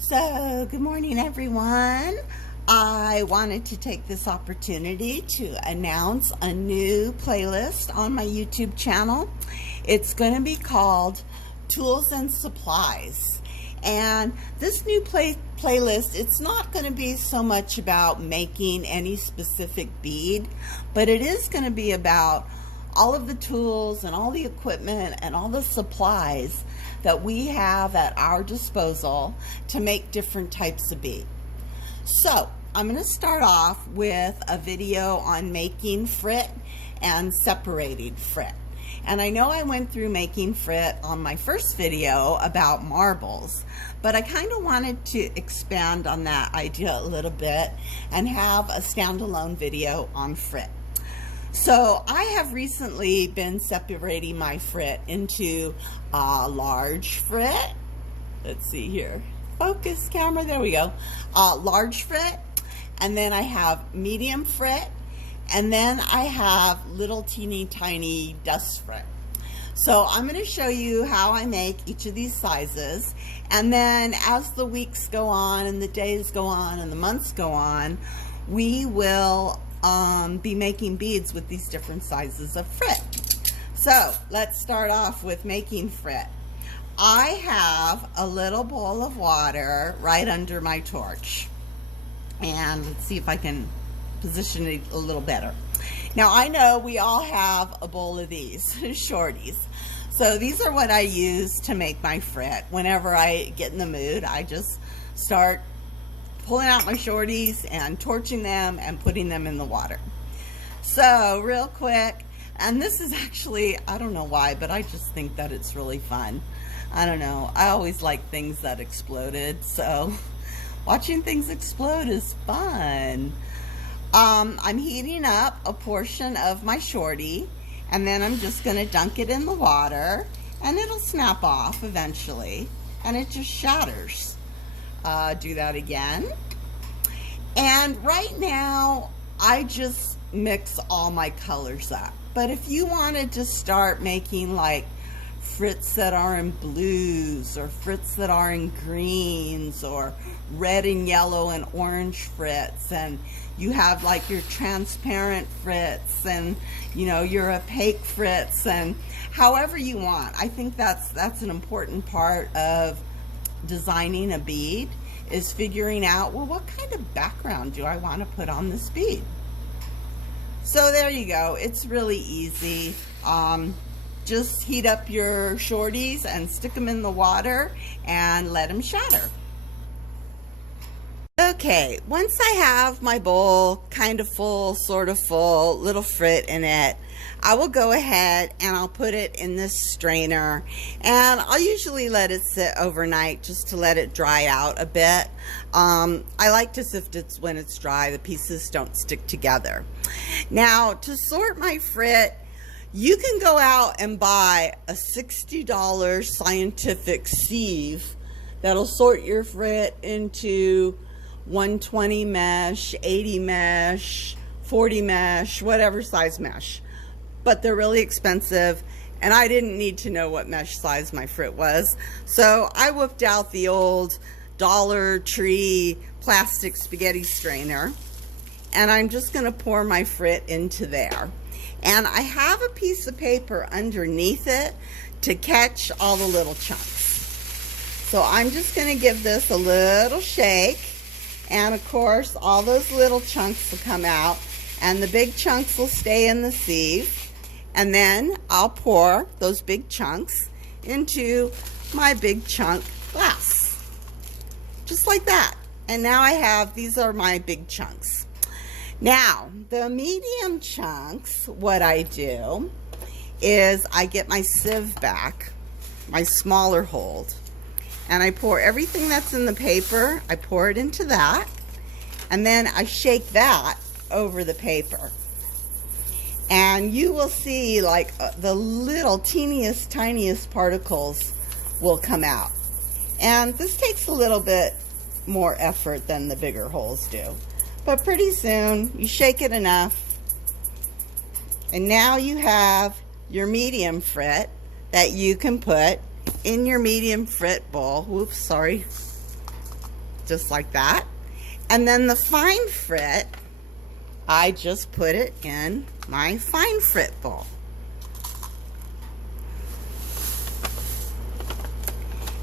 So, good morning, everyone. I wanted to take this opportunity to announce a new playlist on my YouTube channel. It's going to be called Tools and Supplies. And this new playlist, it's not going to be so much about making any specific bead, but it is going to be about all of the tools and all the equipment and all the supplies that we have at our disposal to make different types of bead. So I'm going to start off with a video on making FRIT and separating FRIT. And I know I went through making FRIT on my first video about marbles, but I kind of wanted to expand on that idea a little bit and have a standalone video on FRIT. So I have recently been separating my FRIT into a large FRIT. Let's see here. Focus camera, there we go. Large FRIT, and then I have medium FRIT, and then I have little teeny tiny dust FRIT. So I'm going to show you how I make each of these sizes, and then as the weeks go on and the days go on and the months go on, we will be making beads with these different sizes of FRIT. So let's start off with making FRIT. I have a little bowl of water right under my torch, and let's see if I can position it a little better. Now I know we all have a bowl of these shorties, so these are what I use to make my FRIT. Whenever I get in the mood, I just start pulling out my shorties and torching them and putting them in the water. So real quick, and this is actually, I don't know why, but I just think that it's really fun. I don't know, I always like things that exploded, so watching things explode is fun. I'm heating up a portion of my shorty, and then I'm just going to dunk it in the water, and it'll snap off eventually, and it just shatters. Do that again. And right now I just mix all my colors up, but if you wanted to start making like FRITs that are in blues, or FRITs that are in greens, or red and yellow and orange FRITs, and you have like your transparent FRITs and your opaque FRITs, and however you want. I think that's an important part of designing a bead, is figuring out, well, what kind of background do I want to put on this bead? So there you go. It's really easy. Just heat up your shorties and stick them in the water and let them shatter. Okay, once I have my bowl kind of full, sort of full, little FRIT in it, I will go ahead and I'll put it in this strainer, and I'll usually let it sit overnight just to let it dry out a bit. I like to sift it when it's dry. The pieces don't stick together. Now, to sort my FRIT, you can go out and buy a $60 scientific sieve that'll sort your FRIT into 120 mesh, 80 mesh, 40 mesh, whatever size mesh. But they're really expensive, and I didn't need to know what mesh size my FRIT was, so I whipped out the old Dollar Tree plastic spaghetti strainer, and I'm just going to pour my FRIT into there. And I have a piece of paper underneath it to catch all the little chunks. So I'm just going to give this a little shake, and of course all those little chunks will come out, and the big chunks will stay in the sieve. And then I'll pour those big chunks into my big chunk glass. Just like that. And now I have, these are my big chunks. Now, the medium chunks, what I do is I get my sieve back, my smaller hold, and I pour everything that's in the paper, I pour it into that, and then I shake that over the paper. And you will see like the little teeniest, tiniest particles will come out. And this takes a little bit more effort than the bigger holes do. But pretty soon, you shake it enough, and now you have your medium FRIT that you can put in your medium FRIT bowl. Whoops, sorry. just like that. And then the fine frit, I just put it in my fine frit bowl.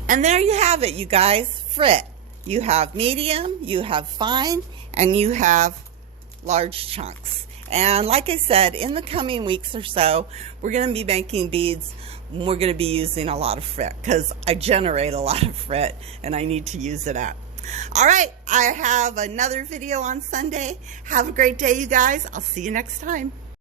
And there you have it, you guys, frit. You have medium, you have fine, and you have large chunks. And like I said, in the coming weeks or so, we're going to be making beads. We're going to be using a lot of frit because I generate a lot of frit and I need to use it up. All right, I have another video on Sunday. Have a great day, you guys. I'll see you next time.